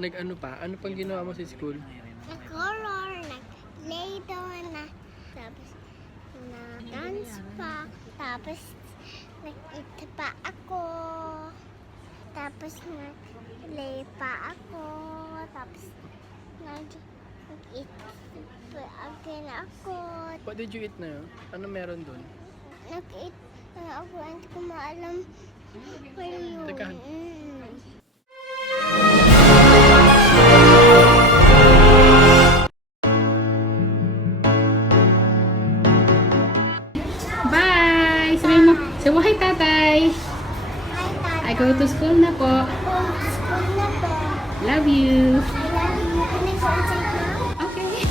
nag-ano pa? Ano pang ginawa mo sa school? Nag-color, nag-play doon, tapos na-dance pa, tapos nag-eat pa ako, tapos nag-play pa ako, tapos nag-eat pa again ako. What did you eat na yun? Ano meron dun? Nag-eat na ako, hindi ko maalam kung yun. Teka. Bye! Sabihin mo, say hi tatay! Hi, Tata. I go to school na po. School na po. Love you! I love you. Can I go outside now? Okay.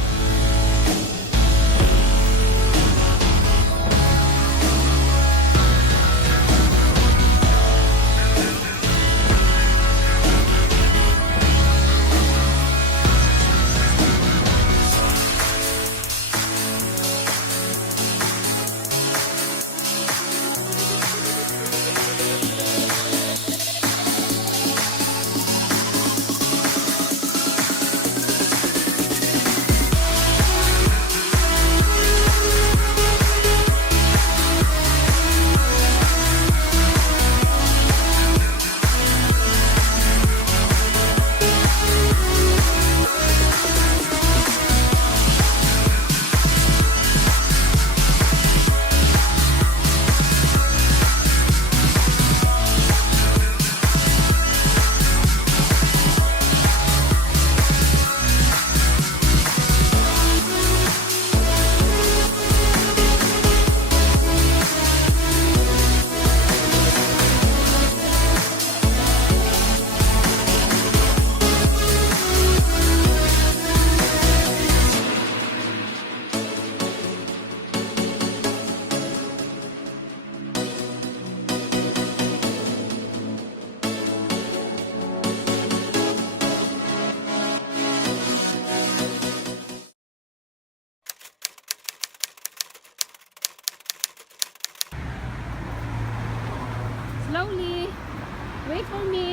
Slowly. Wait for me.